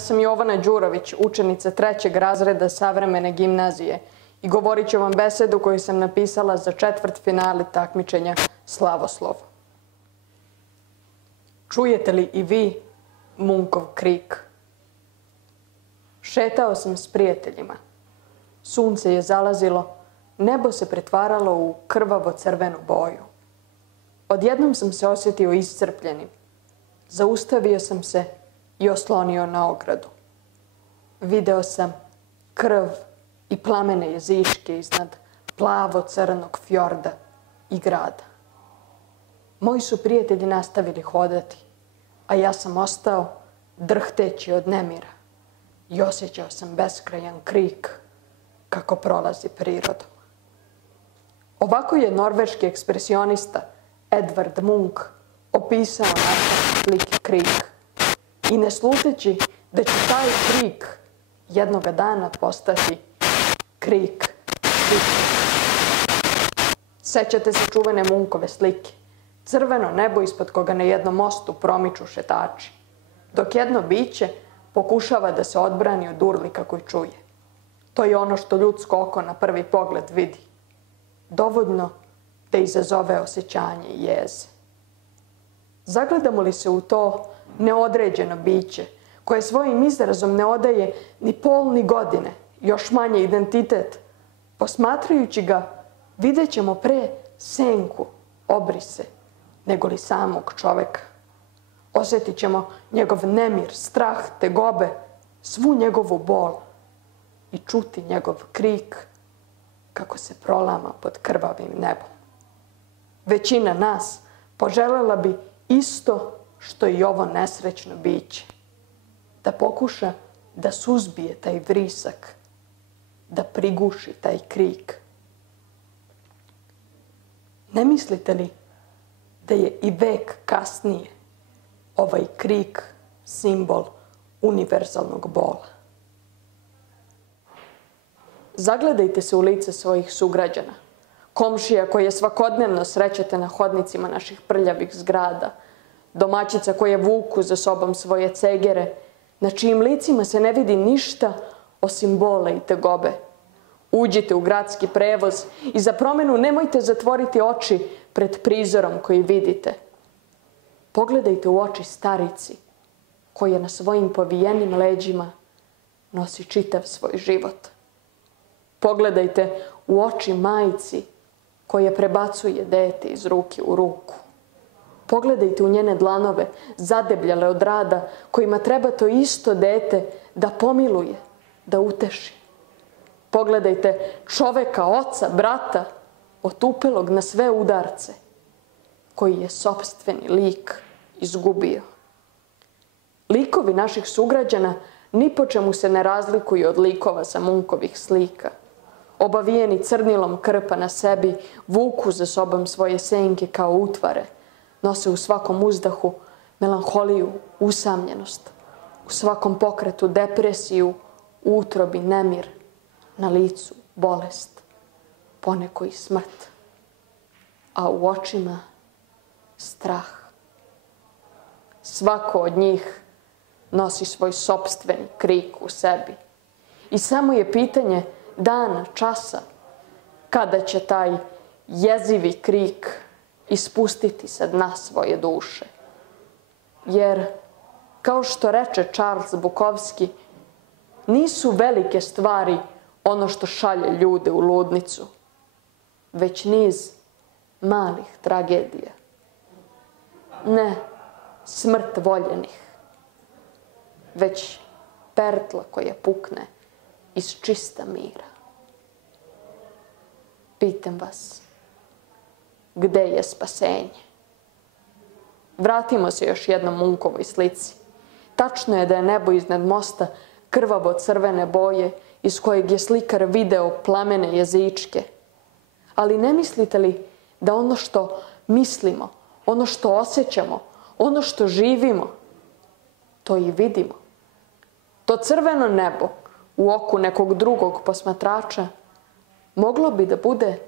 sam Jovana Đurović, učenica 3. razreda Savremene gimnazije i govorit ću vam besedu koju sam napisala za četvrtfinale takmičenja Slavoslov. Čujete li i vi Munkov krik? Šetao sam s prijateljima. Sunce je zalazilo, nebo se pretvaralo u krvavo crvenu boju. Odjednom sam se osjetio iscrpljenim. Zaustavio sam se i oslonio na ogradu. Video sam krv i plamene jezičke iznad plavo-crnog fjorda i grada. Moji su prijatelji nastavili hodati, a ja sam ostao drhteći od nemira i osjećao sam beskrajan krik kako prolazi prirodom. Ovako je norveški ekspresionista Edvard Munch opisao naš slike krik i ne sluteći da će taj krik jednoga dana postati krik slike. Sećate se čuvene Munchove slike? Crveno nebo ispod koga na jednom mostu promiču šetači, dok jedno biće pokušava da se odbrani od urlika koji čuje. To je ono što ljudsko oko na prvi pogled vidi. Dovoljno da izazove osjećanje i jeze. Zagledamo li se u to neodređeno biće, koje svojim izrazom ne odaje ni pol ni godine, još manje identitet, posmatrajući ga, vidjet ćemo pre senku, obrise, nego li samog čoveka. Osjetit ćemo njegov nemir, strah, tegobe, svu njegovu bol i čuti njegov krik kako se prolama pod krvavim nebom. Većina nas poželjela bi isto što i ovo nesrećno biće, da pokuša da suzbije taj vrisak, da priguši taj krik. Ne mislite li da je i vek kasnije ovaj krik simbol univerzalnog bola? Zagledajte se u lice svojih sugrađana, komšija koje svakodnevno srećete na hodnicima naših prljavih zgrada, domaćica koje vuku za sobom svoje cegere, na čijim licima se ne vidi ništa osim bola i tegobe. Uđite u gradski prevoz i za promenu nemojte zatvoriti oči pred prizorom koji vidite. Pogledajte u oči starici koja na svojim povijenim leđima nosi čitav svoj život. Pogledajte u oči majci koja prebacuje dete iz ruke u ruku. Pogledajte u njene dlanove, zadebljale od rada, kojima treba to isto dete da pomiluje, da uteši. Pogledajte čoveka, oca, brata, otupelog na sve udarce, koji je sopstveni lik izgubio. Likovi naših sugrađana ni po čemu se ne razlikuju od likova sa Munkovih slika. Obavijeni crnilom krpa na sebi, vuku za sobom svoje senke kao utvare, nose u svakom uzdahu melanholiju, usamljenost, u svakom pokretu depresiju, u utrobi nemir, na licu bolest, poneko i smrt, a u očima strah. Svako od njih nosi svoj sopstveni krik u sebi i samo je pitanje dana, časa, kada će taj jezivi krik ispustiti sa dna svoje duše. Jer, kao što reče Charles Bukowski, nisu velike stvari ono što šalje ljude u ludnicu, već niz malih tragedija. Ne smrt voljenih, već pertla koja pukne iz čista mira. Pitam vas, gde je spasenje? Vratimo se još jednom Munkovoj slici. Tačno je da je nebo iznad mosta krvavo crvene boje iz kojeg je slikar video plamene jezičke. Ali ne mislite li da ono što mislimo, ono što osjećamo, ono što živimo, to i vidimo? To crveno nebo u oku nekog drugog posmatrača moglo bi da bude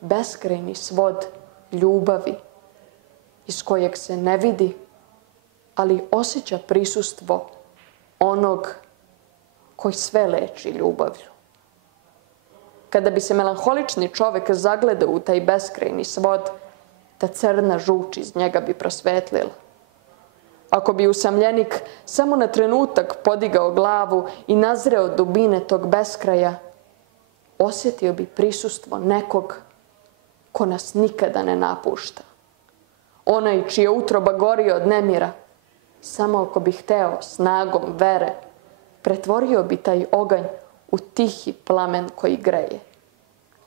beskrajni svod ljubavi iz kojeg se ne vidi, ali osjeća prisustvo onog koji sve leči ljubavlju. Kada bi se melanholični čovek zagledao u taj beskrajni svod, ta crna žuč iz njega bi prosvetlila. Ako bi usamljenik samo na trenutak podigao glavu i nazreo dubine tog beskraja, osjetio bi prisustvo nekog ko nas nikada ne napušta. Onaj čija utroba gori od nemira, samo ako bi hteo snagom vere, pretvorio bi taj oganj u tihi plamen koji greje.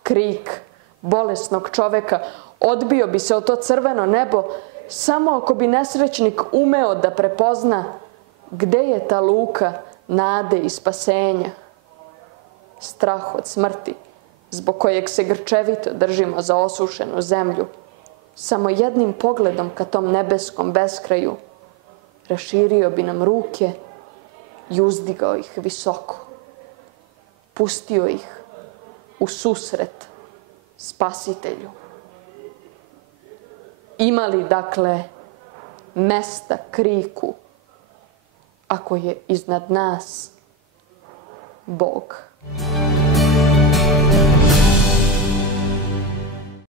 Krik bolesnog čoveka odbio bi se o to crveno nebo samo ako bi nesrećnik umeo da prepozna gde je ta luka nade i spasenja. Strah od smrti, zbog kojeg se grčevito držimo za osušenu zemlju, samo jednim pogledom ka tom nebeskom beskraju raširio bi nam ruke i uzdigao ih visoko. Pustio ih u susret Spasitelju. Ima li, dakle, mesta kriku ako je iznad nas Bog?